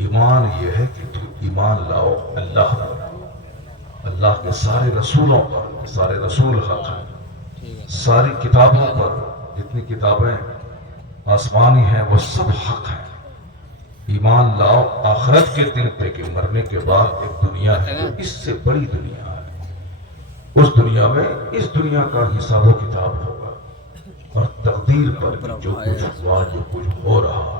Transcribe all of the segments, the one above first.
ایمان یہ ہے کہ تو ایمان لاؤ اللہ پر، اللہ کے سارے رسولوں پر، سارے رسول حق ہیں، ساری کتابوں پر، جتنی کتابیں آسمانی ہیں وہ سب حق ہیں۔ ایمان لاؤ آخرت کے دن پہ کہ مرنے کے بعد ایک دنیا ہے جو اس سے بڑی دنیا ہے، اس دنیا میں اس دنیا کا حساب و کتاب ہوگا، اور تقدیر پر بھی جو کچھ ہوا، جو کچھ ہو رہا ہے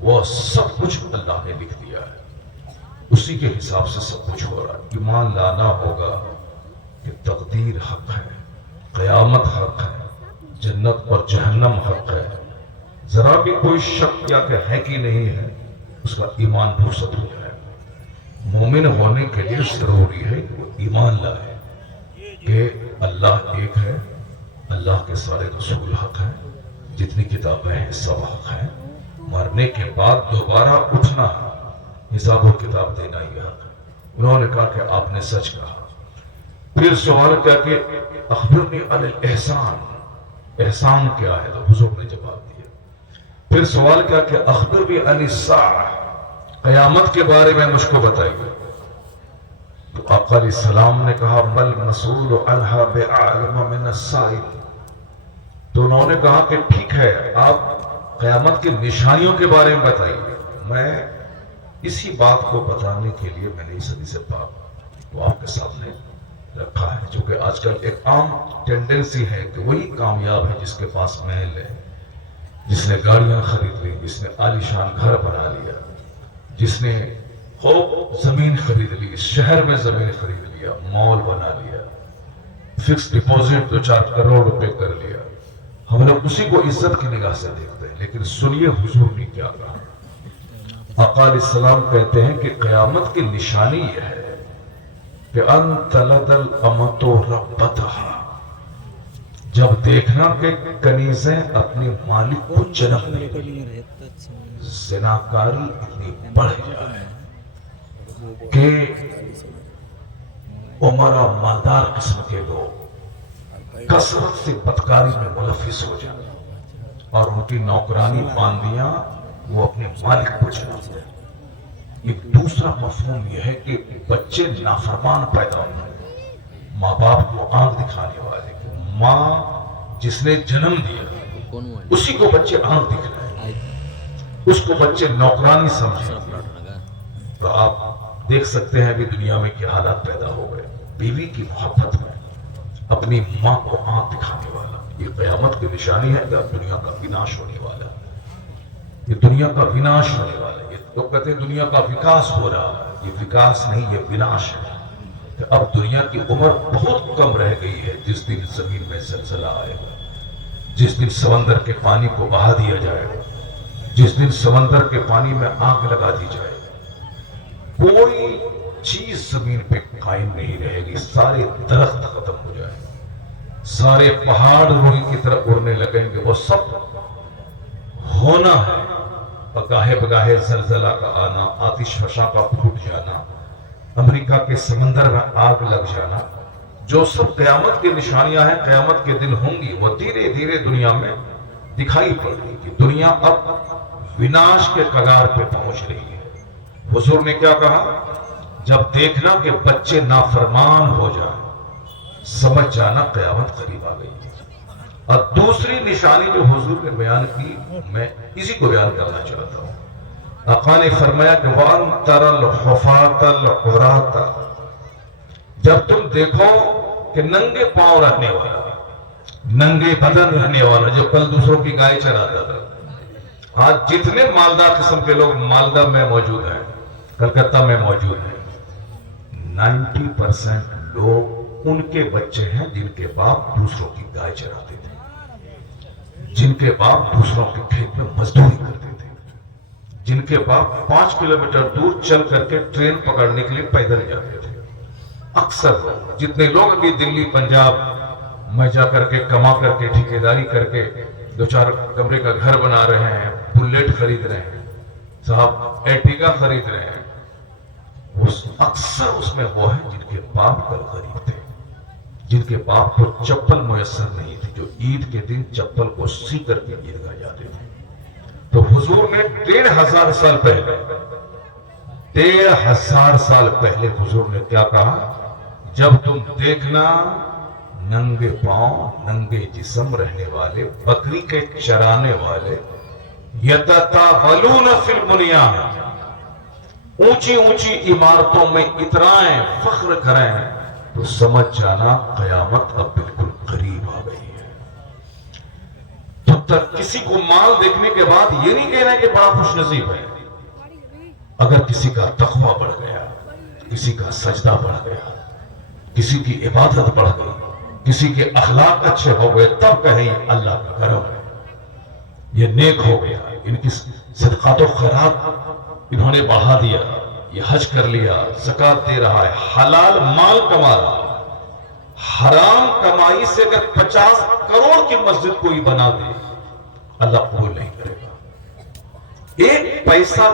وہ سب کچھ اللہ نے لکھ دیا ہے، اسی کے حساب سے سب کچھ ہو رہا ہے۔ ایمان لانا ہوگا کہ تقدیر حق ہے، قیامت حق ہے، جنت اور جہنم حق ہے، ذرا بھی کوئی شک کیا کہ ہے کہ نہیں ہے، اس کا ایمان پرست ہو جائے گا۔ مومن ہونے کے لیے ضروری ہے کہ وہ ایمان لائے کہ اللہ ایک ہے، اللہ کے سارے رسول حق ہیں، جتنی کتابیں ہیں سب حق ہیں، مرنے کے بعد دوبارہ اٹھنا، حساب و کتاب دینا یہ حق ہے۔ انہوں نے کہا کہ آپ نے سچ کہا۔ پھر سوال کیا کہ اخبرنی عن الاحسان، احسان کیا ہے؟ تو حضور نے جواب دیا۔ پھر سوال کیا کہ اخبرنی عن الساعہ، قیامت کے بارے میں مجھ کو بتائیے۔ تو آقا علیہ السلام نے کہا بل مسئول عنہا بعلم من السائل۔ تو انہوں نے کہا کہ ٹھیک ہے، آپ قیامت کی نشانیوں کے بارے میں بتائیے، میں اسی بات کو بتانے کے لیے میں نے اس حدیث پاک کو آپ کے سامنے رکھا ہے، جو کہ آج کل ایک عام ٹینڈنسی ہے کہ وہی کامیاب ہے جس کے پاس محل ہے، جس نے گاڑیاں خرید لی، جس نے عالیشان گھر بنا لیا، جس نے خوب زمین خرید لی، اس شہر میں زمین خرید لیا، مال بنا لیا، فکس ڈپوزٹ 2-4 کروڑ روپے کر لیا۔ ہم لوگ اسی کو عزت کی نگاہ سے دیکھتے ہیں، لیکن سنیے حضور نے کیا کہا۔ آقا علیہ السلام کہتے ہیں کہ قیامت کی نشانی یہ ہے کہ ان تلد الامۃ ربتہا، جب دیکھنا کہ کنیزیں اپنی مالک کو جنم دیں، زناکاری اتنی بڑھ جائے کہ عمرہ مالدار قسم کے لوگ کثرت سے بدکاری میں ملوث ہو جائیں اور ان کی نوکرانی باندیاں وہ اپنے مالک کو چلا دیں۔ ایک دوسرا مفہوم یہ ہے کہ بچے نافرمان پیدا ہوئے، ماں باپ کو آنکھ دکھانے والے، ماں جس نے جنم دیا اسی کو بچے آنکھ دکھ رہے ہیں، اس کو بچے نوکرانی سمجھیں۔ تو آپ دیکھ سکتے ہیں ابھی دنیا میں کیا حالات پیدا ہو گئے، بیوی کی محبت میں اپنی ماں کو آنکھ دکھانے والا۔ یہ قیامت کی نشانی ہے کہ اب دنیا کا وناش ہونے والا ہے، یہ دنیا کا وناش ہونے والا ہے۔ یہ لوگ کہتے ہیں دنیا کا وکاس ہو رہا ہے، یہ وکاس نہیں، یہ وناش ہے کہ اب دنیا کی عمر بہت کم رہ گئی ہے۔ جس دن زمین میں زلزلہ آئے گا، جس دن سمندر کے پانی کو بہا دیا جائے گا، جس دن سمندر کے پانی میں آگ لگا دی جائے گا، کوئی چیز زمین پہ قائم نہیں رہے گی، سارے درخت ختم ہو جائیں گے، سارے پہاڑ روئی کی طرف اڑنے لگیں گے، وہ سب ہونا ہے۔ بگاہے بگاہے زلزلہ کا آنا، آتش فشاں کا پھوٹ جانا، امریکہ کے سمندر میں آگ لگ جانا، جو سب قیامت کی نشانیاں ہیں، قیامت کے دن ہوں گی، وہ دھیرے دھیرے دنیا میں دکھائی پڑ رہی کہ دنیا اب وناش کے کگار پہ پہنچ رہی ہے۔ حضور نے کیا کہا؟ جب دیکھنا کہ بچے نافرمان ہو جائیں، سمجھ جانا قیامت قریب آ گئی ہے۔ اور دوسری نشانی جو حضور نے بیان کی، میں اسی کو بیان کرنا چاہتا ہوں۔ آقا نے فرمایا کہ وَأَن تَرَى الْحُفَاةَ الْعُرَاةَ، جب تم دیکھو کہ ننگے پاؤں رہنے والا، ننگے بدن رہنے والا، جو کل دوسروں کی گائے چراتا تھا، آج جتنے مالدار قسم کے لوگ مالدہ میں موجود ہیں، کلکتہ میں موجود ہیں، 90% لوگ ان کے بچے ہیں جن کے باپ دوسروں کی گائے چراتے تھے، جن کے باپ دوسروں کے کھیت میں مزدوری کرتے تھے، جن کے باپ 5 کلومیٹر دور چل کر کے ٹرین پکڑنے کے لیے پیدل جاتے تھے۔ اکثر لوگ، جتنے لوگ ابھی دلی پنجاب میں جا کر کے کما کر کے ٹھیکیداری کر کے 2-4 کمرے کا گھر بنا رہے ہیں، بلیٹ خرید رہے ہیں، صاحب ایرٹیگا خرید رہے ہیں، اکثر اس میں وہ ہیں جن کے باپ کل غریب تھے، جن کے باپ کو چپل میسر نہیں تھی، جو عید کے دن چپل کو سی کر کے عیدگاہ جاتے تھے۔ تو حضور نے 1500 سال پہلے 1500 سال پہلے حضور نے کیا کہا؟ جب تم دیکھنا ننگے پاؤں ننگے جسم رہنے والے بکری کے چرانے والے یتطاولون فی البنیان، اونچی اونچی عمارتوں میں اترائیں فخر کریں، تو سمجھ جانا قیامت اب بالکل قریب آ گئی ہے۔ جب تک کسی کو مال دیکھنے کے بعد یہ نہیں کہہ رہے کہ بڑا خوش نصیب ہے، اگر کسی کا تقویٰ بڑھ گیا، کسی کا سجدہ بڑھ گیا، کسی کی عبادت بڑھ گئی، کسی کے اخلاق اچھے ہو گئے، تب کہیں اللہ کا کرم ہے، یہ نیک ہو گیا، ان کی صدقات و خیرات انہوں نے بڑھا دیا، یہ حج کر لیا، زکوٰۃ دے رہا ہے، حلال مال کما رہا ہے۔ حرام کمائی سے اگر 50 کروڑ کی مسجد کوئی بنا دے، اللہ قبول نہیں کرے گا، ایک پیسہ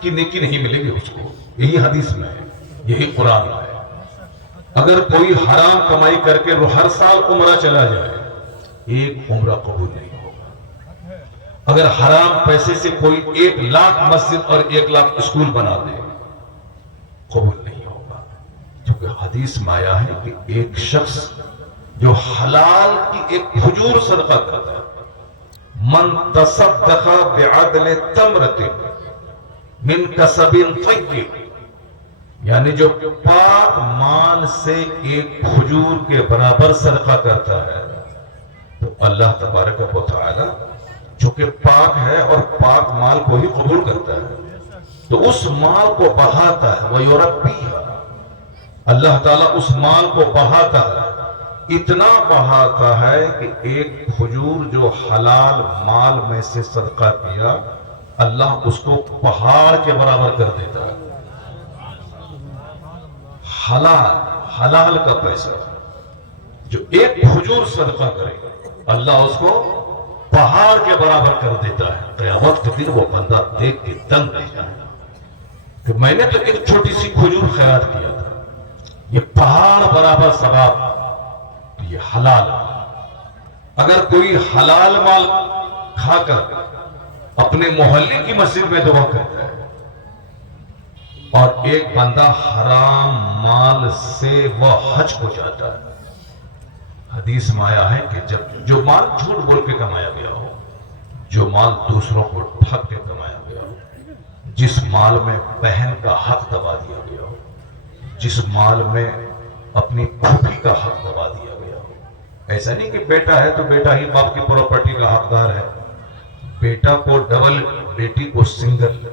کی نیکی نہیں ملے گی اس کو، یہی حدیث میں ہے، یہی قرآن میں ہے۔ اگر کوئی حرام کمائی کر کے وہ ہر سال عمرہ چلا جائے، ایک عمرہ قبول نہیں ہوگا۔ اگر حرام پیسے سے کوئی 1 لاکھ مسجد اور 1 لاکھ اسکول بنا دے، قبول نہیں ہوگا، کیونکہ حدیث میں آیا ہے کہ ایک شخص جو حلال کی ایک کھجور صدقہ کرتا ہے، من تصدق بعدل تمرۃ من کسب طیب، یعنی جو پاک مال سے ایک کھجور کے برابر صدقہ کرتا ہے، تو اللہ تبارک و تعالی چونکہ پاک ہے اور پاک مال کو ہی قبول کرتا ہے، تو اس مال کو بڑھاتا ہے، وَيُرَبِّيهَا، اللہ تعالیٰ اس مال کو بڑھاتا ہے، اتنا بڑھاتا ہے کہ ایک کھجور جو حلال مال میں سے صدقہ کیا، اللہ اس کو پہاڑ کے برابر کر دیتا ہے۔ حلال کا پیسہ جو ایک کھجور صدقہ کرے، اللہ اس کو پہاڑ کے برابر کر دیتا ہے۔ قیامت کے دن وہ بندہ دیکھ کے دنگ رہ جائے کہ میں نے تو ایک چھوٹی سی کھجور خیرات کیا تھا، یہ پہاڑ برابر ثواب، یہ حلال۔ اگر کوئی حلال مال کھا کر اپنے محلے کی مسجد میں دعا کرتا ہے، اور ایک بندہ حرام مال سے وہ حج کو جاتا ہے، حدیث میں آیا ہے کہ جو مال جھوٹ بول کے کمایا گیا ہو، جو مال دوسروں کو ٹھگ کے کمایا گیا ہو، جس مال میں بہن کا حق دبا دیا گیا ہو، جس مال میں اپنی پھوپھی کا حق دبا دیا گیا ہو، ایسا نہیں کہ بیٹا ہے تو بیٹا ہی باپ کی پراپرٹی کا حقدار ہے، بیٹا کو ڈبل بیٹی کو سنگل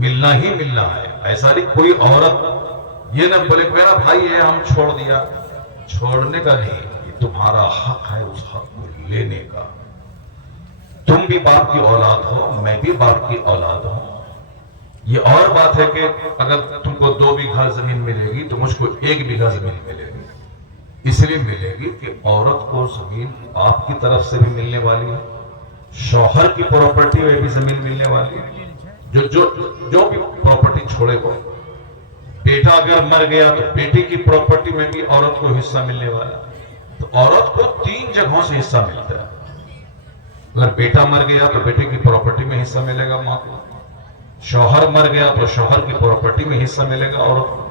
ملنا ہی ملنا ہے۔ ایسا نہیں کوئی عورت یہ نہ بولے میرا بھائی ہے ہم چھوڑ دیا، چھوڑنے کا نہیں، یہ تمہارا حق ہے اس حق کو لینے کا۔ تم بھی باپ کی اولاد ہو، میں بھی باپ کی اولاد ہوں۔ یہ اور بات ہے کہ اگر تم کو 2 بیگھہ زمین ملے گی تو مجھ کو 1 بیگھہ زمین ملے گی، اس لیے ملے گی کہ عورت کو زمین آپ کی طرف سے بھی ملنے والی ہے، شوہر کی پراپرٹی میں بھی زمین ملنے والی ہے، جو بھی پراپرٹی چھوڑے گا۔ بیٹا اگر مر گیا تو بیٹی کی پراپرٹی میں بھی عورت کو حصہ ملنے والا ہے، تو عورت کو 3 جگہوں سے حصہ ملتا ہے۔ اگر بیٹا مر گیا تو بیٹے کی پراپرٹی میں حصہ ملے گا ماں کو، شوہر مر گیا تو شوہر کی پراپرٹی میں حصہ ملے گا عورت کو،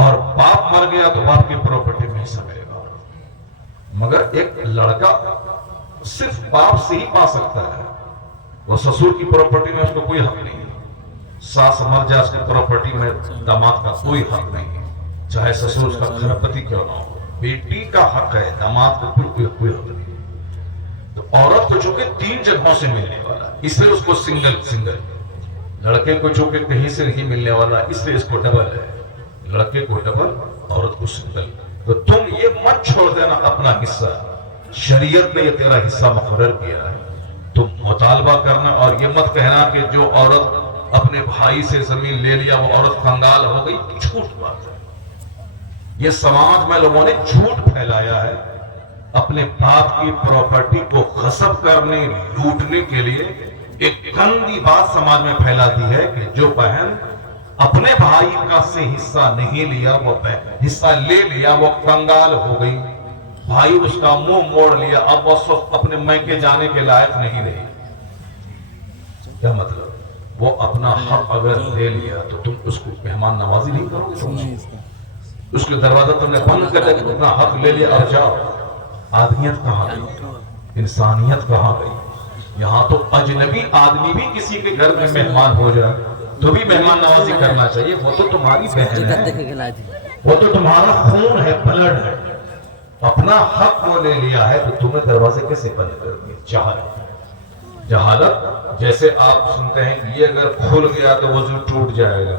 اور باپ مر گیا تو باپ کی پراپرٹی میں حصہ ملے گا۔ مگر ایک لڑکا صرف باپ سے ہی پا سکتا ہے، وہ سسور کی پراپرٹی میں اس کو کوئی حق نہیں ہے، ساس مر جائے اس کی پراپرٹی میں داماد کا کوئی حق نہیں ہے، چاہے سسور اس کا کھرپتی کیوں نہ ہو، بیٹی کا حق ہے، داماد کو کوئی حق نہیں ہے۔ تو عورت کو چونکہ 3 جگہوں سے ملنے والا، اس لیے اس کو سنگل، لڑکے کو چونکہ کہیں سے نہیں ملنے والا، اس لیے اس کو ڈبل ہے، لڑکے کو ڈبل، عورت کو سنگل۔ تو تم یہ مت چھوڑ دینا اپنا حصہ، شریعت نے یہ تیرا حصہ مقرر کیا ہے، تم مطالبہ کرنا، اور یہ مت کہنا کہ جو عورت اپنے بھائی سے زمین لے لیا وہ عورت کنگال ہو گئی، جھوٹ بات ہے۔ یہ سماج میں لوگوں نے جھوٹ پھیلایا ہے، اپنے باپ کی پراپرٹی کو غصب کرنے لوٹنے کے لیے ایک گندی بات سماج میں پھیلا دی ہے کہ جو بہن اپنے بھائی کا سے حصہ نہیں لیا، وہ حصہ لے لیا، وہ کنگال ہو گئی، بھائی اس کا منہ موڑ لیا، اب وہ اپنے میکے جانے کے لائق نہیں رہی۔ کیا مطلب؟ وہ اپنا حق اگر لے لیا تو تم اس کو مہمان نوازی نہیں کرو گے، تم اس کے دروازہ تم نے بند کر دیا، اپنا حق لے لیا اور جاؤ۔ آدمیت کہاں گئی؟ انسانیت کہاں گئی؟ یہاں تو اجنبی آدمی بھی کسی کے گھر میں مہمان ہو جائے تو بھی مہمان نوازی کرنا چاہیے، وہ تو تمہاری بہن ہے، وہ تو تمہارا خون ہے، بلڈ ہے۔ اپنا حق وہ لے لیا ہے تو تمہیں دروازے کیسے بند کر دیے؟ جہالت، جیسے آپ سنتے ہیں کہ یہ اگر کھل گیا تو وضو ٹوٹ جائے گا،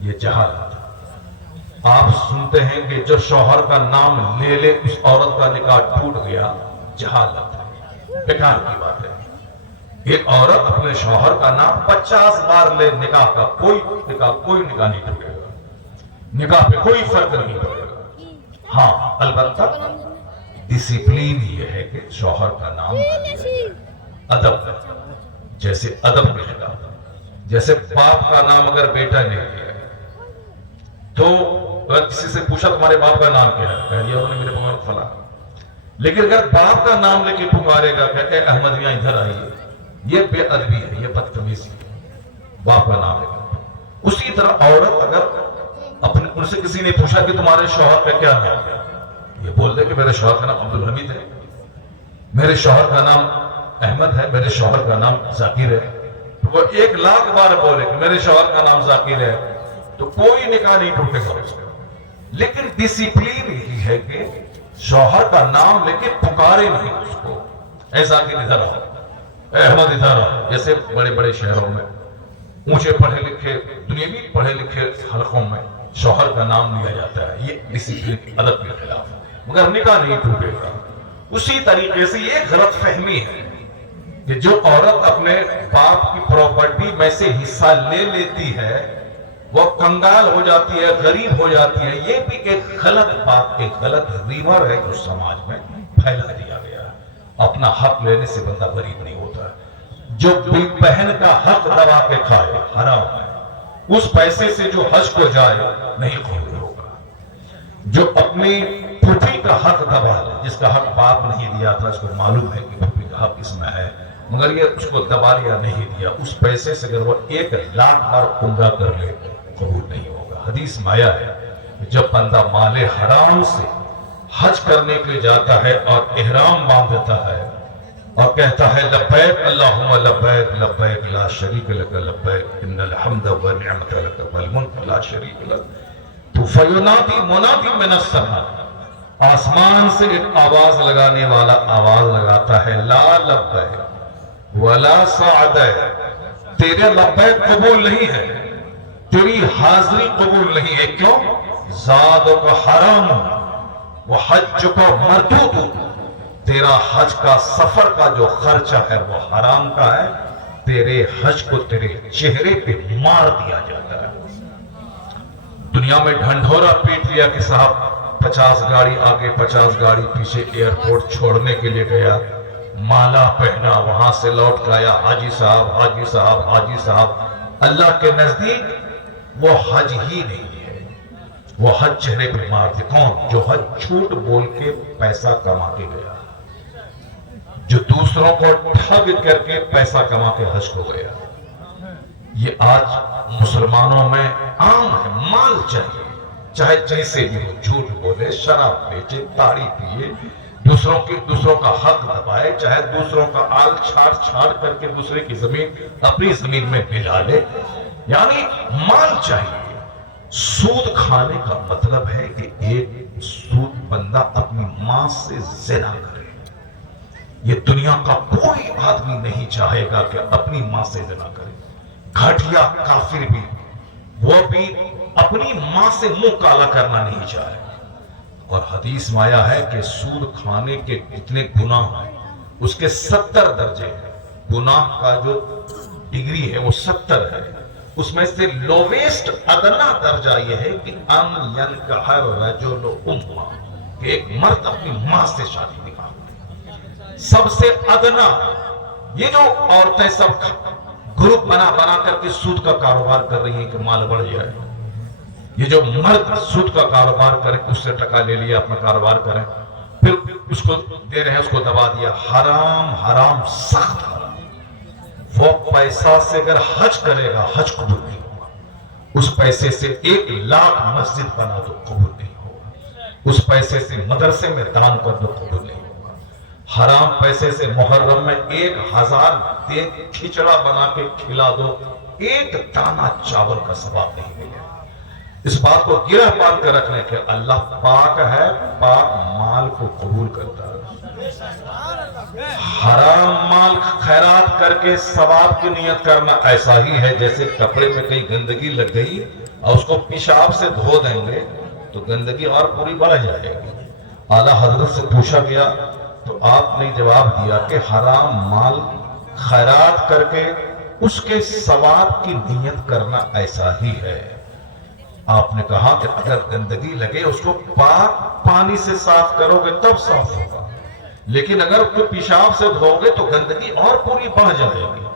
یہ جہالت۔ آپ سنتے ہیں کہ جو شوہر کا نام لے لے اس عورت کا نکاح ٹوٹ گیا، جہالت ہے، بیکار کی بات ہے۔ ایک عورت اپنے شوہر کا نام 50 بار لے، نکاح کا کوئی نکاح نہیں ٹوٹے گا، نکاح پہ کوئی فرق نہیں پڑے گا۔ ہاں البتہ ڈسپلین یہ ہے کہ شوہر کا نام نہ لیا جائے، ادب ہے، جیسے ادب رہے گا، جیسے باپ کا نام اگر بیٹا لے لیا تو اگر کسی سے پوچھا تمہارے باپ کا نام کیا ہے، کہہ دیا انہوں نے میرے باپ فلاں، لیکن اگر باپ کا نام لے کے پکارے گا کہ اے احمدیاں ادھر آئیے، یہ بے ادبی ہے، یہ بدتمیزی ہے، باپ کا نام لے کر۔ اسی طرح عورت اگر ان سے کسی نے پوچھا کہ تمہارے شوہر کا کیا نام ہے، یہ بول دے کہ میرے شوہر کا نام عبدالحمید ہے، میرے شوہر کا نام احمد ہے، میرے شوہر کا نام ذاکر ہے۔ تو وہ 1,00,000 بار بولے کہ میرے شوہر کا نام ذاکر ہے تو کوئی نکاح نہیں ٹوٹے گا اس کا۔ لیکن ڈسپلین یہی ہے کہ شوہر کا نام لے کے پکارے نہیں اس کو، اے ذاکر ادھر آؤ، اے احمد ادھر آؤ۔ جیسے بڑے بڑے شہروں میں اونچے پڑھے لکھے دنیاوی پڑھے لکھے حلقوں میں شوہر کا نام لیا جاتا ہے، یہ ڈسپلین ادب کے خلاف ہے، مگر نکاح نہیں ٹوٹے گا۔ اسی طریقے سے یہ غلط فہمی ہے کہ جو عورت اپنے باپ کی پراپرٹی میں سے حصہ لے لیتی ہے وہ کنگال ہو جاتی ہے، غریب ہو جاتی ہے، یہ بھی ایک غلط بات، ایک غلط ریور ہے جو سماج میں پھیلا دیا گیا ہے۔ اپنا حق لینے سے بندہ غریب نہیں ہوتا ہے۔ جو بہن کا حق دبا کے کھائے حرام ہے، اس پیسے سے جو حج کو جائے نہیں قبول ہوگا۔ جو اپنی پھوپھی کا حق دبا لے، جس کا حق باپ نہیں دیا تھا، اس کو معلوم ہے کہ پھوپھی کا حق اس میں ہے، مگر یہ اس کو دبا لیا نہیں دیا، اس پیسے سے اگر وہ 1,00,000 بار عمرہ کر لے قبول نہیں ہوگا۔ حدیث میں آیا ہے کہ جب بندہ مال حرام سے حج کرنے کے لیے جاتا ہے اور احرام باندھتا ہے اور کہتا ہے لبیک اللہم لبیک لبیک لا شریک لک لبیک ان الحمد والنعمت لک والملک لا شریک لک، تو فینادی منادی من السماء، آسمان سے ایک آواز لگانے والا آواز لگاتا ہے، لا لبیک ولا سعدیک، تیرے لبیک قبول نہیں ہے، تیری حاضری قبول نہیں ہے۔ کیوں؟ زادک حرام وہ حج کو مردود، تیرا حج کا سفر کا جو خرچہ ہے وہ حرام کا ہے، تیرے حج کو تیرے چہرے پہ مار دیا جاتا ہے۔ دنیا میں ڈھنڈورا پیٹ لیا کہ صاحب 50 گاڑی آگے 50 گاڑی پیچھے ایئرپورٹ چھوڑنے کے لیے گیا، مالا پہنا، وہاں سے لوٹ گیا، حاجی صاحب حاجی صاحب حاجی صاحب۔ اللہ کے نزدیک وہ حج ہی نہیں ہے، وہ حج چہرے پہ مار دے۔ کون؟ جو حج جھوٹ بول کے پیسہ کما کے گیا، جو دوسروں کو ٹھگ کر کے پیسہ کما کے حج کو گیا۔ یہ آج مسلمانوں میں عام ہے، مال چاہیے، چاہے جیسے بھی ہو، جھوٹ بولے، شراب بیچے، تاڑی پیے، دوسروں کا حق دبائے، چاہے دوسروں کا آل چھاڑ کر کے دوسرے کی زمین اپنی زمین میں ملا لے، یعنی مال چاہیے۔ سود کھانے کا مطلب ہے کہ ایک سود بندہ اپنی ماں سے زنا کرے۔ یہ دنیا کا کوئی آدمی نہیں چاہے گا کہ اپنی ماں سے زنا کرے، گھٹیا کافر بھی، وہ بھی اپنی ماں سے منہ کالا کرنا نہیں چاہے۔ اور حدیث میں آیا ہے کہ سود کھانے کے کتنے گناہ ہیں، اس کے 70 درجے ہیں، گناہ کا جو ڈگری ہے وہ 70 ہے، اس میں سے لوویسٹ ادنا درجہ یہ ہے کہ ان ينكح الرجل امه، کہ ایک مرد اپنی ماں سے شادی نکاح کرے۔ سب سے ادنا، یہ جو عورتیں سب گروپ بنا کر کے سود کا کاروبار کر رہی ہیں کہ مال بڑھ جائے، یہ جو مرد سود کا کاروبار کرے، اس سے ٹکا لے لیا اپنا کاروبار کریں، پھر اس کو دے رہے ہیں، اس کو دبا دیا، حرام حرام سخت حرام۔ وہ پیسہ سے اگر حج کرے گا حج قبول نہیں ہوگا. اس پیسے سے 1,00,000 مسجد بنا دو قبول نہیں ہوگا. اس پیسے سے مدرسے میں دان کر دو قبول نہیں ہوگا. حرام پیسے سے محرم میں 1,000 دیگ کھچڑا بنا کے کھلا دو, ایک دانہ چاول کا ثواب نہیں ملے. اس بات کو گرہ باندھ کر رکھنے کہ اللہ پاک ہے, پاک مال کو قبول کرتا ہے. حرام مال خیرات کر کے ثواب کی نیت کرنا ایسا ہی ہے جیسے کپڑے میں کئی گندگی لگ گئی اور اس کو پیشاب سے دھو دیں گے تو گندگی اور پوری بڑھ جائے گی. اعلیٰ حضرت سے پوچھا گیا تو آپ نے جواب دیا کہ حرام مال خیرات کر کے اس کے ثواب کی نیت کرنا ایسا ہی ہے. آپ نے کہا کہ اگر گندگی لگے اس کو پاک پانی سے صاف کرو گے تب صاف ہوگا, لیکن اگر اس کو پیشاب سے دھو گے تو گندگی اور پوری بڑھ جائے گی.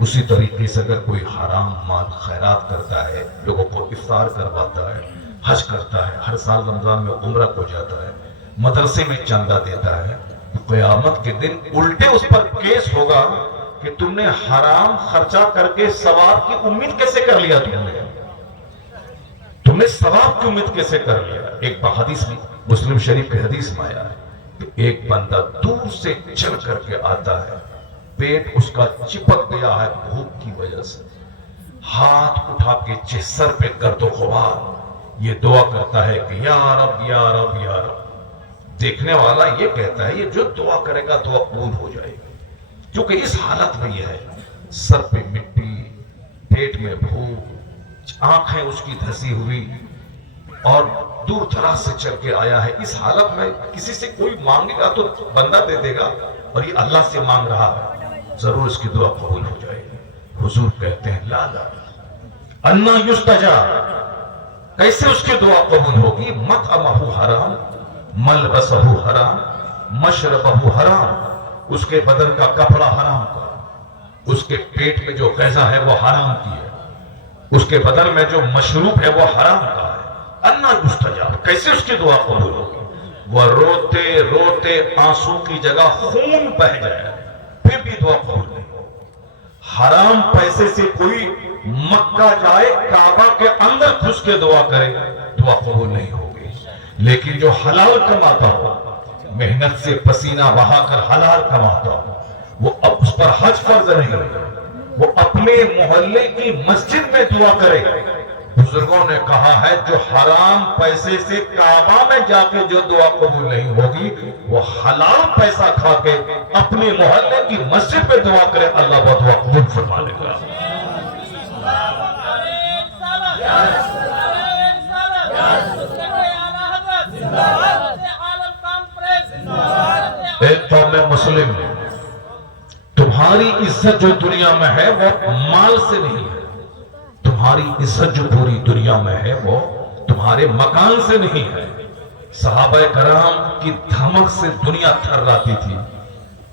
اسی طریقے سے اگر کوئی حرام مال خیرات کرتا ہے, لوگوں کو افطار کرواتا ہے, حج کرتا ہے, ہر سال رمضان میں عمرہ کو جاتا ہے, مدرسے میں چندہ دیتا ہے, قیامت کے دن الٹے اس پر کیس ہوگا کہ تم نے حرام خرچہ کر کے ثواب کی امید کیسے کر لیا, تم نے ثواب کی امید کیسے کر لیا. ایک حدیث میں مسلم شریف کے حدیث میں آیا ہے کہ ایک بندہ دور سے چل کر کے آتا ہے, پیٹ اس کا چپک گیا ہے بھوک کی وجہ سے, ہاتھ اٹھا کے سر پہ گرد و غبار یہ دعا کرتا ہے کہ یا رب یا رب یا رب. دیکھنے والا یہ کہتا ہے یہ جو دعا کرے گا دعا قبول ہو جائے گی, کیونکہ اس حالت میں یہ ہے, سر پہ مٹی, پیٹ میں بھوک, آنکھیں اس کی دھسی ہوئی اور دور دراز سے چل کے آیا ہے. اس حالت میں کسی سے کوئی مانگے گا تو بندہ دے دے گا, اور یہ اللہ سے مانگ رہا ہے, ضرور اس کی دعا قبول ہو جائے گی. حضور کہتے ہیں لا لا انا یستجاب, کیسے اس کی دعا قبول ہوگی؟ مطعمہ حرام, ملبسہ حرام, مشربہ حرام, اس کے بدن کا کپڑا حرام کا, اس کے پیٹ میں جو غذا ہے وہ حرام کی ہے, اس کے بدن میں جو مشروب ہے وہ حرام کا ہے. انا یستجاب, کیسے اس کی دعا قبول ہوگی؟ وہ روتے روتے آنسو کی جگہ خون بہ جائے پھر بھی دعا قبول نہیں ہوگی. حرام پیسے سے کوئی مکہ جائے, کعبہ کے اندر گھس کے دعا کرے, دعا قبول نہیں ہوگی. لیکن جو حلال کماتا ہو, محنت سے پسینہ بہا کر حلال کماتا ہو, وہ اب اس پر حج فرض نہیں ہے, وہ اپنے محلے کی مسجد میں دعا کرے. بزرگوں نے کہا ہے جو حرام پیسے سے کعبہ میں جا کے جو دعا قبول نہیں ہوگی, وہ حلال پیسہ کھا کے اپنے محلے کی مسجد میں دعا کرے, اللہ وہ دعا قبول فرما لے گا. ایک قوم مسلم, تمہاری عزت جو دنیا میں ہے وہ مال سے نہیں ہے, تمہاری عزت جو پوری دنیا میں ہے وہ تمہارے مکان سے نہیں ہے. صحابہ کرام کی دھمک سے دنیا تھراتی تھی,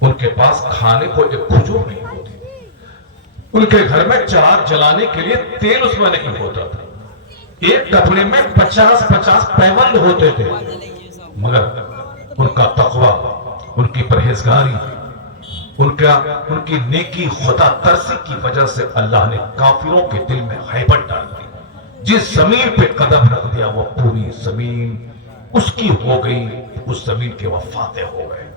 ان کے پاس کھانے کو ایک کھجور نہیں ہوتی, ان کے گھر میں چراغ جلانے کے لیے تیل اس میں نہیں ہوتا تھا, ایک کپڑے میں 50 پیوند ہوتے تھے, مگر ان کا تقوی, ان کی پرہیزگاری, ان کی نیکی خدا ترسی کی وجہ سے اللہ نے کافروں کے دل میں ہیبت ڈال دی. جس زمین پہ قدم رکھ دیا وہ پوری زمین اس کی ہو گئی, اس زمین کے وہ فاتح ہو گئے.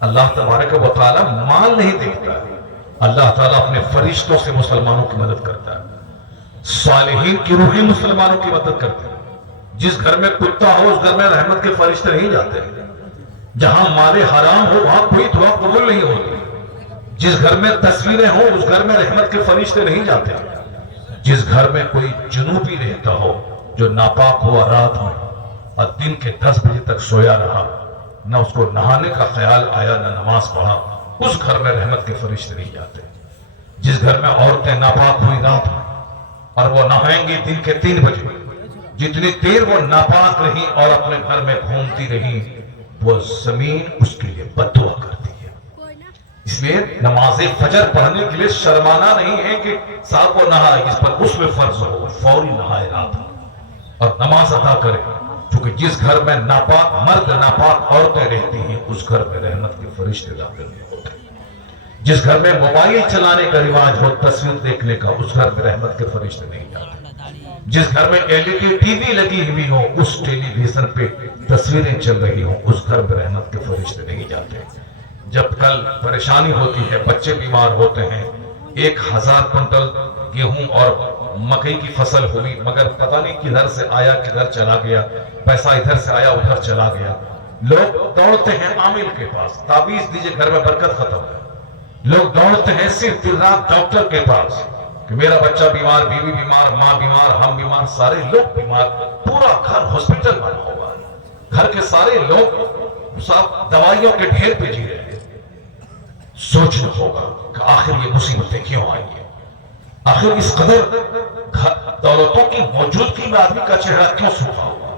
اللہ تبارک و تعالیٰ مال نہیں دیکھتا ہے, اللہ تعالیٰ اپنے فرشتوں سے مسلمانوں کی مدد کرتا ہے, صالحین کی روحی مسلمانوں کی مدد کرتے ہیں. جس گھر میں کتا ہو اس گھر میں رحمت کے فرشتے نہیں جاتے ہیں, جہاں مال حرام ہو وہاں کوئی دعا قبول نہیں ہوتی, جس گھر میں تصویریں ہوں اس گھر میں رحمت کے فرشتے نہیں جاتے, جس گھر میں کوئی جنوبی رہتا ہو جو ناپاک ہوا رات میں اور دن کے 10 بجے تک سویا رہا, نہ اس کو نہانے کا خیال آیا نہ نماز پڑھا, اس گھر میں رحمت کے فرشتے نہیں جاتے. جس گھر میں عورتیں ناپاک ہوئی رات میں اور وہ نہائیں گی دن کے 3 بجے, جتنی دیر وہ ناپاک رہی اور اپنے گھر میں گھومتی رہی, وہ زمین اس کے لیے بد دعا کرتی ہے. اس لیے نماز فجر پڑھنے کے لیے شرمانا نہیں ہے کہ صاحب کو نہائے, اس پر غسل فرض ہو, فوری نہائے رات میں اور نماز ادا کرے, کیونکہ جس گھر میں ناپاک مرد ناپاک عورتیں رہتی ہیں اس گھر میں رحمت کے فرشتے داخل نہیں ہوتے. جس گھر میں موبائل چلانے کا رواج ہو، تصویر دیکھنے کا، اس گھر میں رحمت کے فرشتے نہیں جاتے۔ جس گھر میں LED ٹی وی لگی ہوئی ہو، اس ٹیلی ویژن پہ تصویریں چل رہی ہوں، اس گھر میں رحمت کے فرشتے نہیں جاتے۔ جب کل پریشانی ہوتی ہے، بچے بیمار ہوتے ہیں، 1000 کنٹل گیہوں اور مکئی کی فصل ہوئی، مگر پتہ نہیں کدھر سے آیا کدھر چلا گیا، پیسہ ادھر سے آیا ادھر چلا گیا، لوگ دوڑتے ہیں عامل کے پاس، تعویذ دیجئے گھر میں برکت ختم ہے۔ لوگ دوڑتے ہیں صرف دن رات ڈاکٹر کے پاس کہ میرا بچہ بیمار، بیوی بیمار، ماں بیمار، ہم بیمار، سارے لوگ بیمار، پورا گھر ہاسپٹل بنا ہوا ہے، گھر کے سارے لوگ صاحب دوائیوں کے ڈھیر پہ جی رہے ہیں۔ سوچنا ہوگا کہ آخر یہ مصیبتیں کیوں آئی ہیں، آخر اس قدر دولتوں کی موجودگی میں آدمی کا چہرہ کیوں سوکھا ہوا،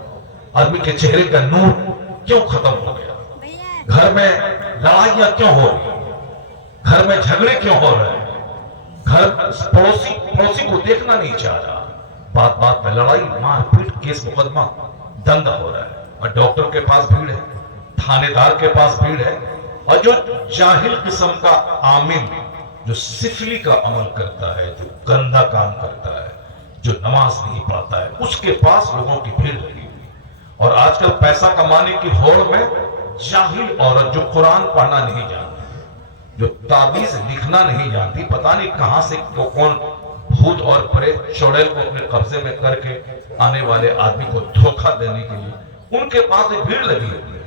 آدمی کے چہرے کا نور کیوں ختم ہو گیا، گھر میں لڑائیاں کیوں ہو رہی ہیں، گھر میں جھگڑے کیوں ہو رہے ہیں، گھر پڑوسی کو دیکھنا نہیں چاہ رہا، بات بات میں لڑائی، مار پیٹ، کیس مقدمہ، دنگا ہو رہا ہے، اور ڈاکٹر کے پاس بھیڑ ہے، تھانے دار کے پاس بھیڑ ہے، اور جو جاہل قسم کا عامل جو سفلی کا عمل کرتا ہے، جو گندا کام کرتا ہے، جو نماز نہیں پڑھتا ہے، اس کے پاس لوگوں کی بھیڑ لگی ہوئی۔ اور آج کل پیسہ کمانے کی ہوڑ میں جاہل عورت جو قرآن پڑھنا نہیں جانتی، جو تعویذ لکھنا نہیں جانتی، پتہ نہیں کہاں سے کون بھوت اور پریت چڑیل کو اپنے قبضے میں کر کے آنے والے آدمی کو دھوکہ دینے کے لیے ان کے پاس ایک بھیڑ لگی ہوئی ہے۔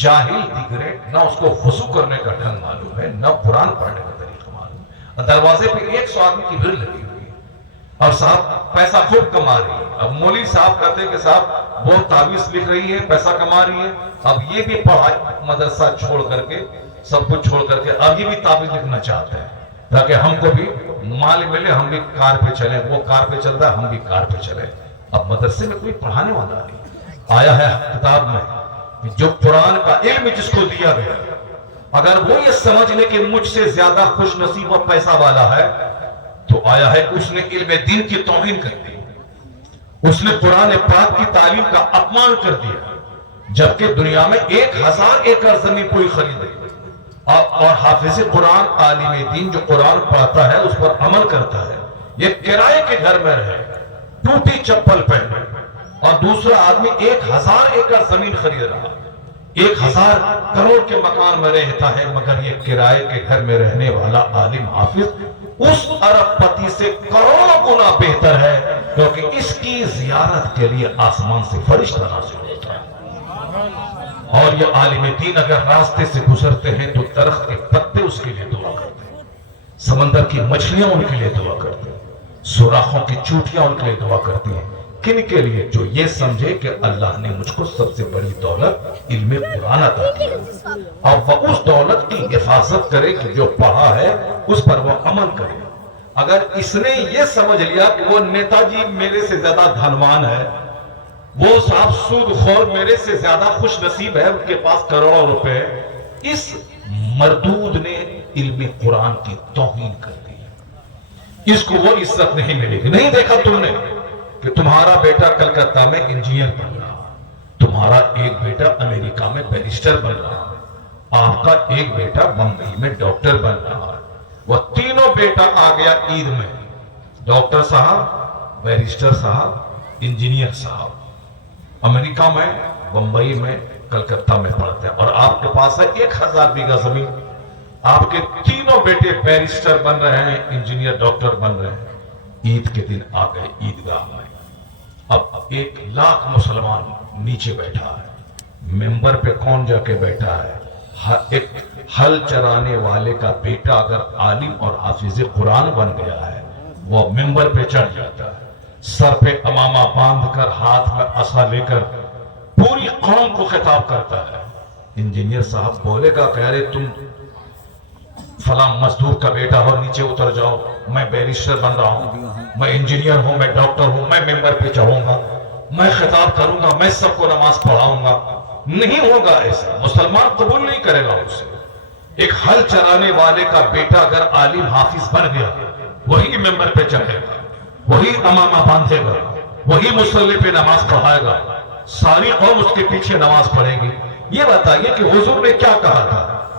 جاہل دیگرے، نہ اس کو وضو کرنے کا ڈھنگ معلوم ہے، نہ قرآن پڑھنے کا طریقہ معلوم ہے، دروازے پہ 100 آدمی کی بھیڑ لگی ہوئی ہے، اور صاحب پیسہ خوب کما رہی ہے۔ اب مولوی صاحب کہتے ہیں کہ صاحب وہ تعویذ لکھ رہی ہے، پیسہ کما رہی ہے، اب یہ بھی پڑھائی مدرسہ چھوڑ کر کے، سب کچھ چھوڑ کر کے اب یہ بھی تعویذ لکھنا چاہتے ہیں تاکہ ہم کو بھی مال ملے، ہم بھی کار پہ چلیں، وہ کار پہ چل رہا ہے ہم بھی کار پہ چلیں۔ اب مدرسے میں کوئی پڑھانے والا نہیں، آیا ہے کتاب میں جو قرآن کا علم جس کو دیا گیا، اگر وہ یہ سمجھ لے کہ مجھ سے زیادہ خوش نصیب و پیسہ والا ہے، تو آیا ہے کہ اس نے علم دین کی توہین کر دی، اس نے قرآن پاک کی تعلیم کا اپمان کر دیا، جبکہ دنیا میں 1000 ایکڑ زمین کوئی خریدے اور حافظ قرآن عالم دین جو قرآن پڑھتا ہے اس پر عمل کرتا ہے، یہ کرائے کے گھر میں رہے، ٹوٹی چپل پہنے، اور دوسرا آدمی 1000 ایکڑ زمین خرید رہا، 1000 کروڑ کے مکان میں رہتا ہے، مگر یہ کرائے کے گھر میں رہنے والا عالم حافظ اس ارب پتی سے کروڑوں گنا بہتر ہے، کیونکہ اس کی زیارت کے لیے آسمان سے فرشتہ نازل ہوتا ہے۔ اور یہ عالم دین اگر راستے سے گزرتے ہیں تو درخت کے پتے اس کے لیے دعا کرتے ہیں، سمندر کی مچھلیاں ان کے لیے دعا کرتے ہیں، سوراخوں کی چوٹیاں ان کے لیے دعا کرتی ہیں، کن کے لیے؟ جو یہ سمجھے کہ اللہ نے مجھ کو سب سے بڑی دولت علم قرآن عطا کیا، اور وہ اس دولت کی حفاظت کرے کہ جو پڑھا ہے اس پر وہ عمل کرے۔ اگر اس نے یہ سمجھ لیا کہ وہ نیتا جی میرے سے زیادہ دھنوان ہے، وہ صاحب سود خور میرے سے زیادہ خوش نصیب ہے، ان کے پاس کروڑوں روپے، اس مردود نے علم قرآن کی توہین کر دی، اس کو وہ عزت نہیں ملے گی۔ نہیں دیکھا تم نے کہ تمہارا بیٹا کلکتہ میں انجینئر بن رہا، تمہارا ایک بیٹا امریکہ میں بیرسٹر بن رہا، آپ کا ایک بیٹا بمبئی میں ڈاکٹر بن رہا، وہ تینوں بیٹا آ گیا عید میں، ڈاکٹر صاحب، بیرسٹر صاحب، انجینئر صاحب، امریکہ میں، بمبئی میں، کلکتہ میں پڑھتے ہیں، اور آپ کے پاس ہے 1000 بیگہ زمین، آپ کے تینوں بیٹے بیرسٹر بن رہے ہیں، انجینئر ڈاکٹر بن رہے ہیں۔ عید کے دن آ گئے عیدگاہ میں، اب 1,00,000 مسلمان نیچے بیٹھا ہے، ممبر پہ کون جا کے بیٹھا ہے؟ ایک ہل چرانے والے کا بیٹا اگر عالم اور حافظ قرآن بن گیا ہے، وہ ممبر پہ چڑھ جاتا ہے، سر پہ امامہ باندھ کر، ہاتھ میں عصا لے کر پوری قوم کو خطاب کرتا ہے۔ انجینئر صاحب بولے گا کہ ارے تم فلاں مزدور کا بیٹا ہو، نیچے اتر جاؤ، میں بیرسٹر بن رہا ہوں، میں انجینئر ہوں، میں ڈاکٹر ہوں، میں ممبر پہ چڑھوں گا، میں خطاب کروں گا، میں سب کو نماز پڑھاؤں گا؟ نہیں ہوگا ایسا، مسلمان قبول نہیں کرے گا اسے۔ ایک ہل چرانے والے کا بیٹا اگر عالم حافظ بن گیا، وہی ممبر پہ چڑھے گا، وہی امامہ باندھے گا، وہی مصلی پہ نماز پڑھائے گا، ساری قوم اس کے پیچھے نماز پڑھے گی۔ یہ بتائیے کہ حضور نے کیا کہا تھا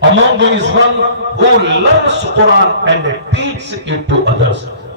among them is one who learns Quran and teaches it to others।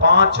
5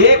1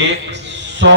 100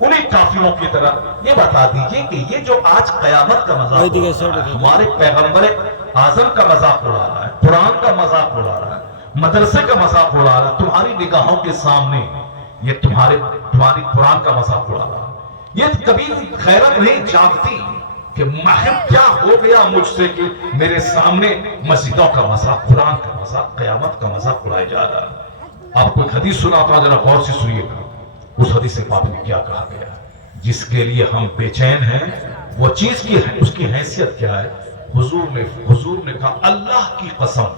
انہیں کافروں کی طرح یہ بتا دیجئے کہ یہ جو آج قیامت کا مذاق اڑا رہا ہے، ہمارے پیغمبر اعظم کا مذاق اڑا رہا ہے، قرآن کا مذاق اڑا رہا ہے، مدرسے کا مذاق اڑا رہا ہے، تمہاری نگاہوں کے سامنے یہ تمہاری قرآن کا مذاق اڑا رہا ہے، یہ کبھی غیرت نہیں جاگتی کہ محب کیا ہو گیا مجھ سے کہ میرے سامنے مسجدوں کا مذاق، قرآن کا مذاق، قیامت کا مذاق اڑایا جا رہا ہے۔ آپ کو ایک حدیث سناتا ہوں، ذرا غور سے سنیے گا۔ اس حدیث پاک میں کیا کہا گیا؟ جس کے لیے ہم بے چین ہیں وہ چیز کی ہے، اس کی حیثیت کیا ہے؟ حضور نے کہا اللہ کی قسم۔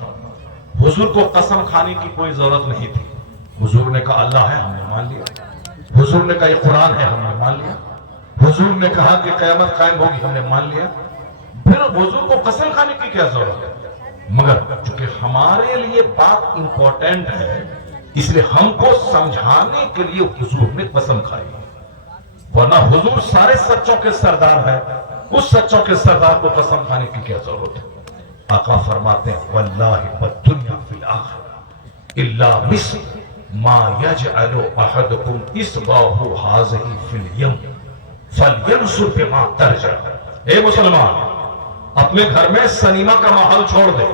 حضور کو قسم کھانے کی کوئی ضرورت نہیں تھی۔ حضور نے کہا اللہ ہے، ہم نے مان لیا۔ حضور نے کہا یہ قرآن ہے، ہم نے مان لیا۔ حضور نے کہا کہ قیامت قائم ہوگی، ہم نے مان لیا۔ پھر حضور کو قسم کھانے کی کیا ضرورت ہے؟ مگر چونکہ ہمارے لیے بات امپورٹنٹ ہے، اس لیے ہم کو سمجھانے کے لیے حضور نے قسم کھائی، ورنہ حضور سارے سچوں کے سردار ہے، اس سچوں کے سردار کو قسم کھانے کی کیا ضرورت ہے؟ آقا فرماتے ہیں واللہ والدنیا فی الآخرہ الا مثل ما یجعل احدکم اصبعہ ھذہ فی الیم فلینظر بما ترجع۔ اے مسلمان، اپنے گھر میں سنیما کا ماحول چھوڑ دے،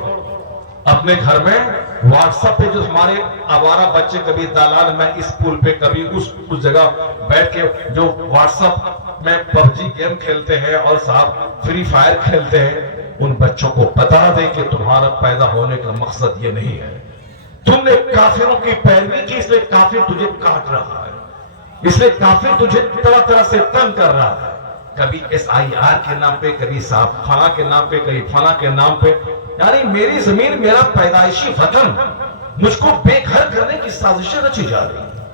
اپنے گھر میں واٹس ایپ پہ جو ہمارے آوارہ بچے کبھی دالان میں اس پول پہ کبھی اس جگہ بیٹھ کے جو واٹس ایپ میں پبجی گیم کھیلتے ہیں اور صاحب فری فائر کھیلتے ہیں، ان بچوں کو بتا دے کہ تمہارا پیدا ہونے کا مقصد یہ نہیں ہے۔ تم نے کافروں کی پیروی کی، اس لیے کافر تجھے کاٹ رہا ہے، اس لیے کافر تجھے طرح طرح سے تنگ کر رہا ہے، کبھی SIR کے نام پہ، کبھی صاحب فلاں کے نام پہ، کبھی فلاں کے نام پہ۔ یعنی میری زمین، میرا پیدائشی وطن، مجھ کو بے گھر کرنے کی سازشیں رچی جا رہی ہیں۔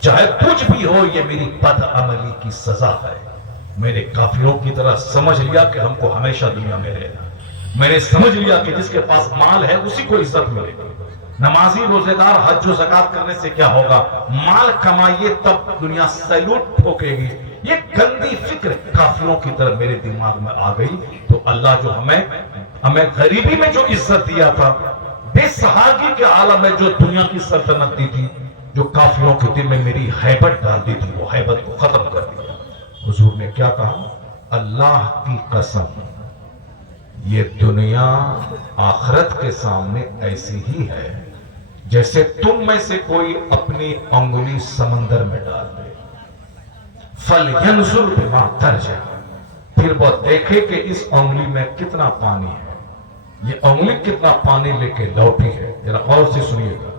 چاہے کچھ بھی ہو، یہ میری بد عملی کی سزا ہے۔ میں نے کافروں کی طرح سمجھ لیا کہ ہم کو ہمیشہ دنیا میں رہنا۔ میں نے سمجھ لیا کہ جس کے پاس مال ہے اسی کو عزت ملے گی۔ نمازی، روزے دار، حج و زکات کرنے سے کیا ہوگا؟ مال کمائیے تب دنیا سیلوٹ ٹھوکے گی۔ یہ گندی فکر کافروں کی طرح میرے دماغ میں آ گئی، تو اللہ جو ہمیں غریبی میں جو عزت دیا تھا، بے سہارگی کے عالم میں جو دنیا کی سلطنت دی تھی، جو کافروں کے دل میں میری ہیبت ڈال دی تھی، وہ ہیبت کو ختم کر دیا۔ حضور نے کیا کہا؟ اللہ کی قسم، یہ دنیا آخرت کے سامنے ایسی ہی ہے جیسے تم میں سے کوئی اپنی انگلی سمندر میں ڈال دے۔ فَلْيَنْظُرْ بِمَا تَرْجِعُ، پھر وہ دیکھے کہ اس انگلی میں کتنا پانی ہے، یہ انگلی کتنا پانی لے کے لوٹی ہے۔ ذرا غور سے سنیے گا،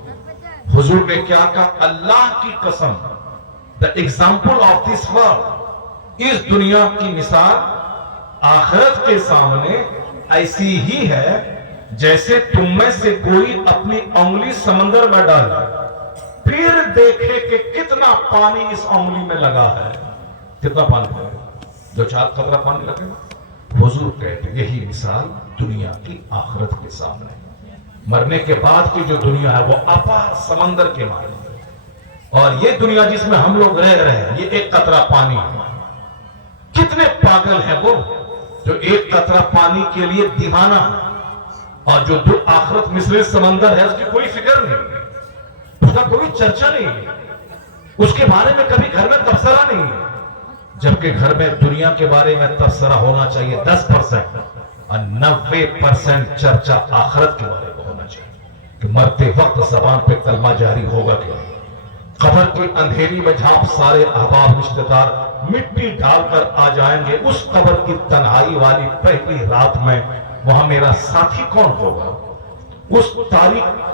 حضور نے کیا کہا؟ اللہ کی قسم، the example of this world، اس دنیا کی مثال آخرت کے سامنے ایسی ہی ہے جیسے تم میں سے کوئی اپنی انگلی سمندر میں ڈالے، پھر دیکھے کہ کتنا پانی اس انگلی میں لگا ہے۔ کتنا پانی لگا؟ جو 4 قطرہ پانی لگے۔ حضور کہتے یہی مثال دنیا کی آخرت کے سامنے، مرنے کے بعد کی جو دنیا ہے وہ اپار سمندر کے مانند ہے، اور یہ دنیا جس میں ہم لوگ رہ رہے ہیں، یہ 1 قطرہ پانی ہے۔ کتنے پاگل ہیں وہ جو 1 قطرہ پانی کے لیے دیوانہ ہے، اور جو آخرت مثل سمندر ہے اس کی کوئی فکر نہیں ہے، اس کا کوئی چرچا نہیں ہے، اس کے بارے میں کبھی گھر میں تبصرہ نہیں ہے، جبکہ گھر میں دنیا کے بارے میں تبصرہ ہونا چاہیے 10%، اور 90% چرچا آخرت کے بارے میں ہونا چاہیے کہ مرتے وقت زبان پہ کلمہ جاری ہوگا کہ نہیں۔ قبر کی اندھیری میں جہاں سارے احباب رشتہ دار مٹی ڈال کر آ جائیں گے، اس قبر کی تنہائی والی پہلی رات میں وہاں میرا ساتھی کون ہوگا؟ اس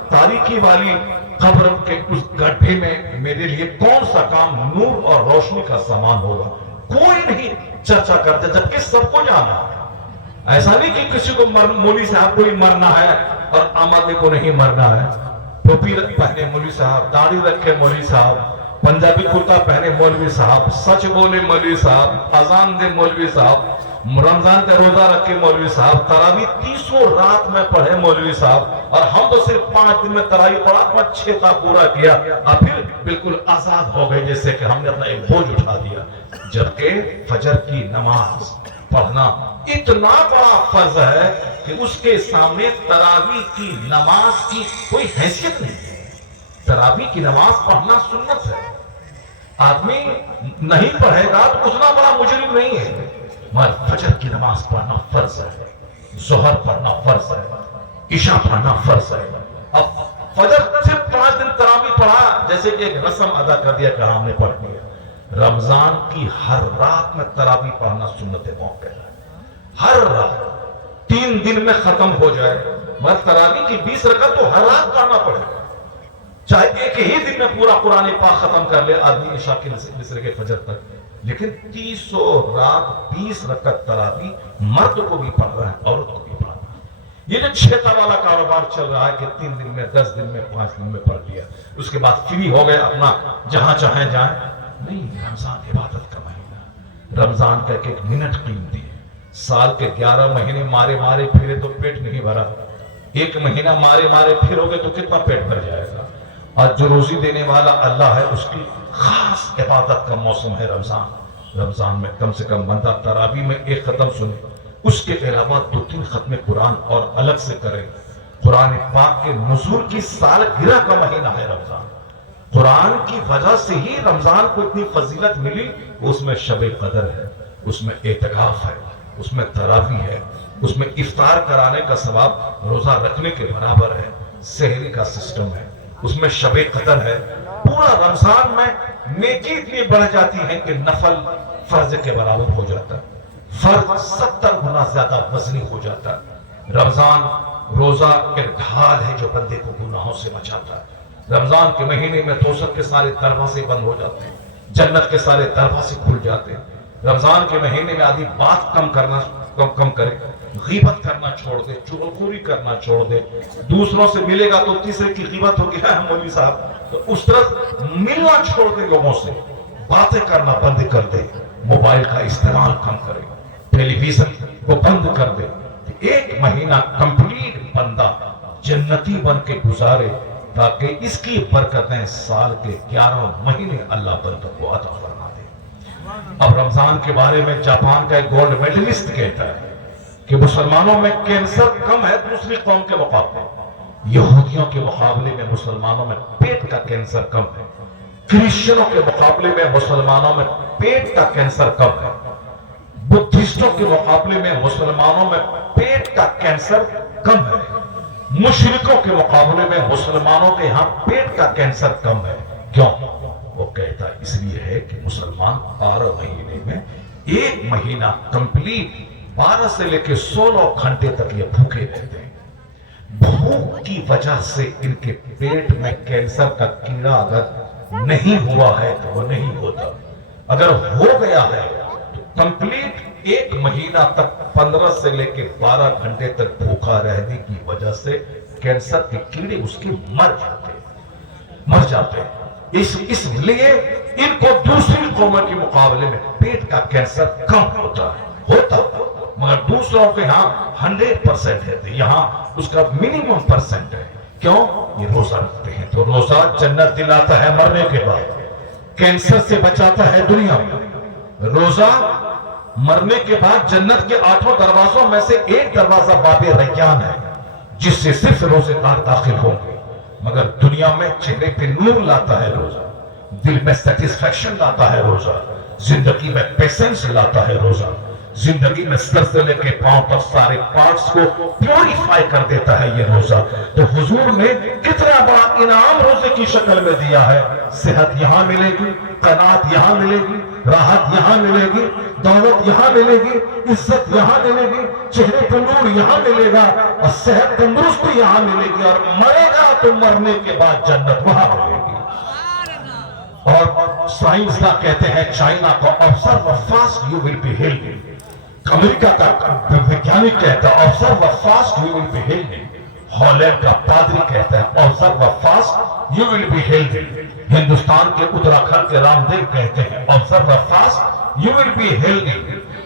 تاریکی والی قبر کے اس گڈھے میں میرے لیے کون سا کام نور اور روشنی کا سامان ہوگا؟ کوئی نہیں چرچا کرتے، جبکہ سب کو جانا ہے۔ ایسا نہیں کہ کسی کو مولوی صاحب کو ہی مرنا ہے اور عام آدمی کو نہیں مرنا ہے۔ ٹوپی پہنے مولوی صاحب، داڑھی رکھے مولوی صاحب، پنجابی کرتا پہنے مولوی صاحب، سچ بولے مولوی صاحب، اذان دے مولوی صاحب، رمضان کا روزہ رکھے مولوی صاحب، تراویح 300 رات میں پڑھے مولوی صاحب، اور ہم تو صرف 5 دن میں تراویح پڑھا، اپنا 6 کا پورا کیا، اور پھر بالکل آزاد ہو گئے جیسے کہ ہم نے اپنا ایک بوجھ اٹھا دیا۔ جبکہ فجر کی نماز پڑھنا اتنا بڑا فرض ہے کہ اس کے سامنے تراویح کی نماز کی کوئی حیثیت نہیں ہے۔ تراویح کی نماز پڑھنا سنت ہے۔ آدمی نہیں پڑھے گا تو اتنا بڑا مجرم نہیں ہے، مگر فجر کی نماز پڑھنا فرض ہے، ظہر پڑھنا فرض ہے، عشاء پڑھنا فرض ہے۔ اب فجر صرف 5 دن تراویح پڑھا جیسے کہ ایک رسم ادا کر دیا کہ ہم نے پڑھ لیا۔ رمضان کی ہر رات میں تراویح پڑھنا سنت موقع ہے، ہر رات 3 دن میں ختم ہو جائے، مگر تراویح کی 20 رکعت تو ہر رات پڑھنا پڑے گا، چاہے ایک ہی دن میں پورا قرآن پاک ختم کر لے آدمی عشاء کے مصرے کے فجر تک، لیکن 30 رات 20 رکعت تراویح مرد کو بھی پڑھ رہا ہے، عورت کو بھی پڑھ رہا ہے۔ یہ جو چھیتا والا کاروبار چل رہا ہے کہ 3 دن میں 10 دن میں 5 دن میں پڑھ لیا، اس کے بعد فری ہو گئے اپنا جہاں چاہیں جائیں، نہیں۔ رمضان عبادت کا مہینہ، رمضان کا ایک منٹ قیمتی ہے۔ سال کے 11 مہینے مارے مارے پھرے تو پیٹ نہیں بھرا، ایک مہینہ مارے مارے پھرو گے تو کتنا پیٹ بھر جائے گا۔ اور جو روزی دینے والا اللہ ہے، اس کی خاص عبادت کا موسم ہے رمضان۔ رمضان میں کم سے کم بندہ تراویح میں 1 ختم سنے، اس کے علاوہ 2-3 ختم قرآن اور الگ سے کرے۔ قرآن پاک کے نزول کی سالگرہ کا مہینہ ہے رمضان۔ قرآن کی وجہ سے ہی رمضان کو اتنی فضیلت ملی، اس میں شب قدر ہے، اس میں اعتکاف ہے، اس میں تراویح ہے، اس میں افطار کرانے کا ثواب روزہ رکھنے کے برابر ہے، سحری کا سسٹم ہے، اس میں شب قدر ہے۔ پورا رمضان میں نیکی اتنی بڑھ جاتی ہے کہ نفل فرض کے برابر ہو جاتا ہے، فرض 70 گنا زیادہ وزنی ہو جاتا ہے۔ رمضان روزہ ایک ڈھال ہے جو بندے کو گناہوں سے بچاتا ہے۔ رمضان کے مہینے میں دوزخ کے سارے دروازے بند ہو جاتے ہیں، جنت کے سارے دروازے کھل جاتے ہیں۔ رمضان کے مہینے میں آدمی بات کم کرے، غیبت کرنا چھوڑ دے، چغلخوری کرنا چھوڑ دے، دوسروں سے ملے گا تو تیسرے کی غیبت ہوگی، ہے مولوی صاحب، تو اس طرح ملنا چھوڑ دے، لوگوں سے باتیں کرنا بند کر دے، موبائل کا استعمال کم کرے، ٹیلی ویژن کو بند کر دے، ایک مہینہ کمپلیٹ بندہ جنتی بن کے گزارے، تاکہ اس کی برکتیں سال کے 11 مہینے اللہ بندہ کو عطا فرما دے۔ اب رمضان کے بارے میں جاپان کا ایک گولڈ میڈلسٹ کہتا ہے کہ مسلمانوں میں کینسر کم ہے دوسری قوم کے مقابلے، یہودیوں کے مقابلے میں مسلمانوں میں پیٹ کا کینسر کم ہے، کرسچنوں کے مقابلے میں مسلمانوں میں پیٹ کا کینسر کم ہے، بدھسٹوں کے مقابلے میں مسلمانوں میں پیٹ کا کینسر کم ہے، مشرکوں کے مقابلے میں مسلمانوں کے یہاں پیٹ کا کینسر کم ہے۔ کیوں؟ وہ کہتا اس لیے ہے کہ مسلمان 12 مہینے میں 1 مہینہ کمپلیٹ 12 سے لے کے 16 گھنٹے تک یہ بھوکے رہتے ہیں۔ بھوک کی وجہ سے ان کے پیٹ میں کینسر کا کیڑا اگر نہیں ہوا ہے تو وہ نہیں ہوتا، اگر ہو گیا ہے تو کمپلیٹ 1 مہینہ تک 15 سے لے کے 12 گھنٹے تک بھوکا رہنے کی وجہ سے کینسر کے کیڑے اس کے مر جاتے ہیں۔ اس لیے ان کو دوسری قوموں کے مقابلے میں پیٹ کا کینسر کم ہوتا مگر دوسروں کے یہاں 100% ہے، یہاں اس کا منیمم پرسنٹ ہے۔ کیوں؟ یہ روزہ رکھتے ہیں، تو روزہ جنت دلاتا ہے مرنے کے بعد، کینسر سے بچاتا ہے دنیا میں۔ روزہ مرنے کے بعد جنت کے 8 دروازوں میں سے ایک دروازہ باب ریان ہے، جس سے صرف روزے دار داخل ہوں گے، مگر دنیا میں چہرے پہ نور لاتا ہے روزہ، دل میں سیٹسفیکشن لاتا ہے روزہ، زندگی میں پیشنس لاتا ہے روزہ، زندگی میں سر سے لے کے پاؤں تک سارے پارٹس کو پیوریفائی کر دیتا ہے یہ روزہ۔ تو حضور نے کتنا بڑا انعام روزے کی شکل میں دیا ہے، صحت یہاں ملے گی، قناعت یہاں ملے گی، راحت یہاں ملے گی، دولت یہاں ملے گی، عزت یہاں ملے گی، چہرے پر نور یہاں ملے گا، اور صحت تندرستی یہاں ملے گی، اور مرے گا تو مرنے کے بعد جنت وہاں ملے گی۔ اور سائنسداں کہتے ہیں چائنا کو observe fast you will be healthy، امریکہ کا ویگیانک کہتا ہے observe fast you will be healthy، Holland کا پادری کہتا ہے observe fast you will be healthy، Hindustan کے اتراکھنڈ کے رام دیو کہتے ہیں observe fast you will be healthy،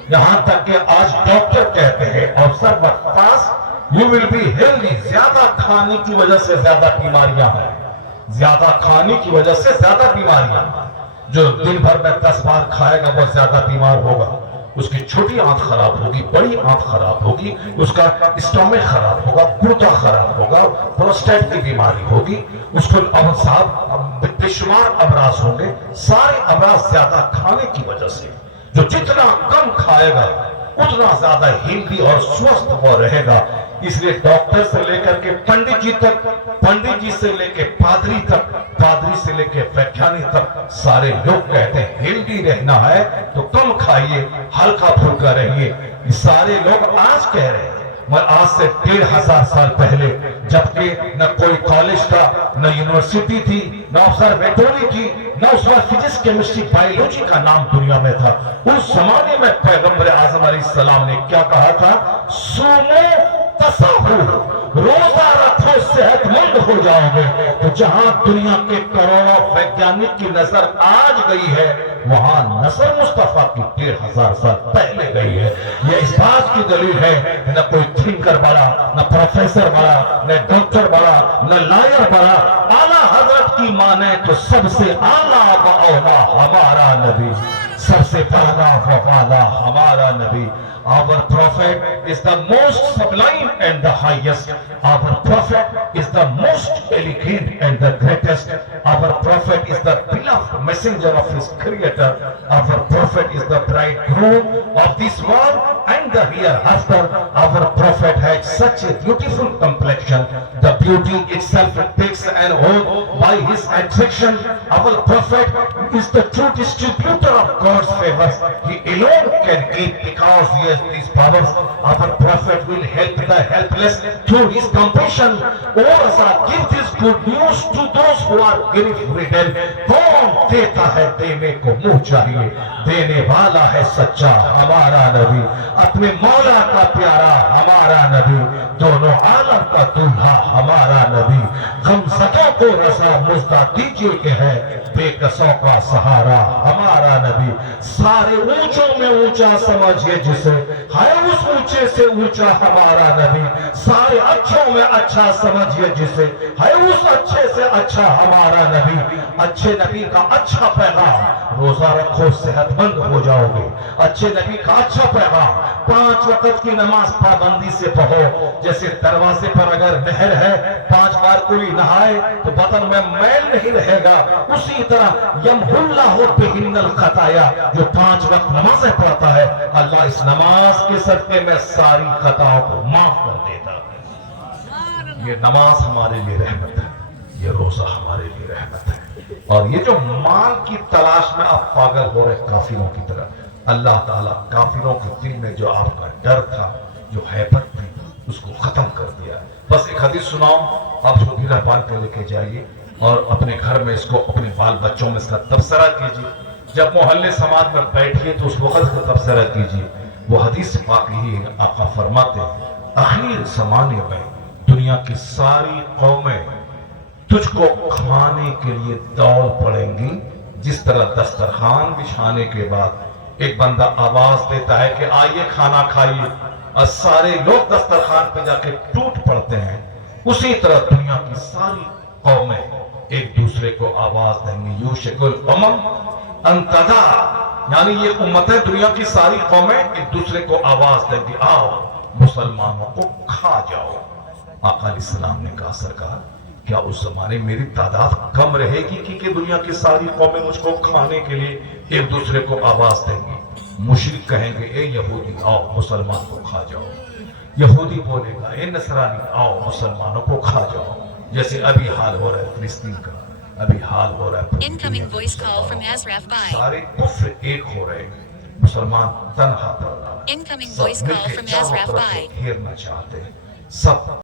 یہاں تک کہ آج ڈاکٹر کہتے ہیں observe fast you will be healthy۔ زیادہ کھانے کی وجہ سے زیادہ بیماریاں ہیں، زیادہ کھانے کی وجہ سے زیادہ بیماریاں، جو دن بھر میں 10 بار کھائے گا وہ زیادہ بیمار ہوگا، اس کی چھوٹی آنت خراب ہوگی، بڑی آنت خراب ہوگی، اس کا اسٹامک خراب ہوگا، گردہ خراب ہوگا، پروسٹیٹ کی بیماری ہوگی، اس کو صاحب بے شمار امراض ہوں گے. سارے امراض زیادہ کھانے کی وجہ سے. جو جتنا کم کھائے گا اتنا زیادہ ہیلدی اور سوستھ وہ رہے گا. اس لیے ڈاکٹر سے لے کر کے پنڈت جی تک، پنڈت جی سے لے کے پادری تک، پادری سے لے کے ویگیانی تک سارے لوگ کہتے ہیں ہیلدی رہنا ہے تو کم کھائیے، ہلکا پھلکا رہیے. یہ سارے لوگ آج کہہ رہے ہیں. میں آج سے 1500 سال پہلے جبکہ نہ کوئی کالج تھا، نہ یونیورسٹی تھی، نہ آبزرویٹری تھی، نہ اس وقت فزکس کیمسٹری بایولوجی کا نام دنیا میں تھا. اس زمانے میں پیغمبر اعظم علیہ السلام نے کیا کہا تھا؟ سومو تصحو، روزہ رکھو صحت مند ہو جاؤ گے. تو جہاں دنیا کے کروڑوں ویگیانک کی نظر آج گئی ہے وہاں نظر مصطفیٰ کی 1500 سال پہلے گئی ہے. یہ اس بات کی دلیل ہے نہ کوئی تھنکر بڑا، نہ پروفیسر بڑا، نہ ڈاکٹر بڑا، نہ لائر بڑا. اعلیٰ حضرت کی مانے تو سب سے اعلیٰ و اولیٰ ہمارا نبی، سب سے پہلا و اعلیٰ ہمارا نبی. Our prophet is the most sublime and the highest. Our prophet is the most elegant and the greatest. Our prophet is the beloved messenger of his creator. Our prophet is the bridegroom of this world and the hereafter. Our prophet had such a beautiful complexion. The beauty itself takes an oath by his attraction. Our prophet is the true distributor of God's favors. He alone can give because he has these powers. Our prophet will help the helpless through his compassion. Oh Raza, give this good news to those who are grief-ridden. کون دیتا ہے دینے کو منہ چاہیے، دینے والا ہے سچا ہمارا نبی. اپنے مولا کا پیارا ہمارا نبی، دونوں عالم کا دولہا ہمارا نبی. غم زدوں کو رضا مزدہ دیجیے کہ ہے بے کسوں کا سہارا ہمارا نبی. سارے اونچوں میں اونچا سمجھئے جسے، ہے اس اونچے سے اونچا ہمارا نبی. سارے اچھوں میں اچھا سمجھئے جسے، ہے اس اچھے سے اچھا ہمارا نبی. اچھے نبی کا اچھا پیغام، روزہ رکھو صحت مند ہو جاؤ گے. اچھے نبی کا اچھا پیغام، 5 وقت کی نماز پابندی سے پڑھو. جیسے دروازے پر اگر نہر ہے 5 بار کوئی نہائے تو بدن میں میل نہیں رہے گا. اسی طرح یمحو اللہ بہن الخطایا، جو 5 وقت نمازیں پڑھتا ہے اللہ اس نماز کے صدقے میں ساری خطاؤں کو معاف کر دیتا ہے. یہ نماز ہمارے لیے رحمت ہے، یہ روزہ ہمارے لیے رحمت ہے. اور یہ جو مال کی تلاش میں آپ پاگل ہو رہے کافروں کی طرح، اللہ تعالیٰ کافروں کے دل میں جو آپ کا ڈر تھا، جو حیبت تھی، اس کو ختم کر دیا. بس ایک حدیث سناؤں، آپ اس کو گھر پال کے لے کے جائیے اور اپنے گھر میں اس کو اپنے بال بچوں میں اس کا تبصرہ کیجیے. جب محلے سماج میں بیٹھیے تو اس وقت کا تبصرہ کیجیے. وہ حدیث پاک ہی آقا فرماتے ہیں اخیر زمانے میں دنیا کی ساری قومیں تجھ کو کھانے کے لیے دوڑ پڑیں گی. جس طرح دسترخوان بچھانے کے بعد ایک بندہ آواز دیتا ہے کہ آئیے کھانا کھائیے اور سارے لوگ دسترخوان پہ جا کے ٹوٹ پڑتے ہیں، اسی طرح دنیا کی ساری قومیں ایک دوسرے کو آواز دیں گے. یوشک الامم ان تدا، یعنی یہ امتیں دنیا کی ساری قومیں ایک دوسرے کو آواز دیں گی آؤ مسلمانوں کو کھا جاؤ. آقا علیہ السلام نے کہا سرکار کیا اس زمانے میری تعداد کم رہے گی کہ دنیا کی ساری قومیں مجھ کو کھانے کے لیے ایک دوسرے کو آواز دیں گی؟ مشرک کہیں گے اے یہودی آؤ مسلمان کو کھا جاؤ. یہودی بولے گا اے نصرانی آؤ مسلمانوں کو کھا جاؤ. جیسے ابھی حال ہو رہا ہے فلسطین کا، ابھی حال ہو رہا ہے. سارے کفر ایک ہو رہے ہیں، مسلمان تنہا پڑ رہا ہے، سب مل کے چاروں طرف گھیرنا چاہتے ہیں. سب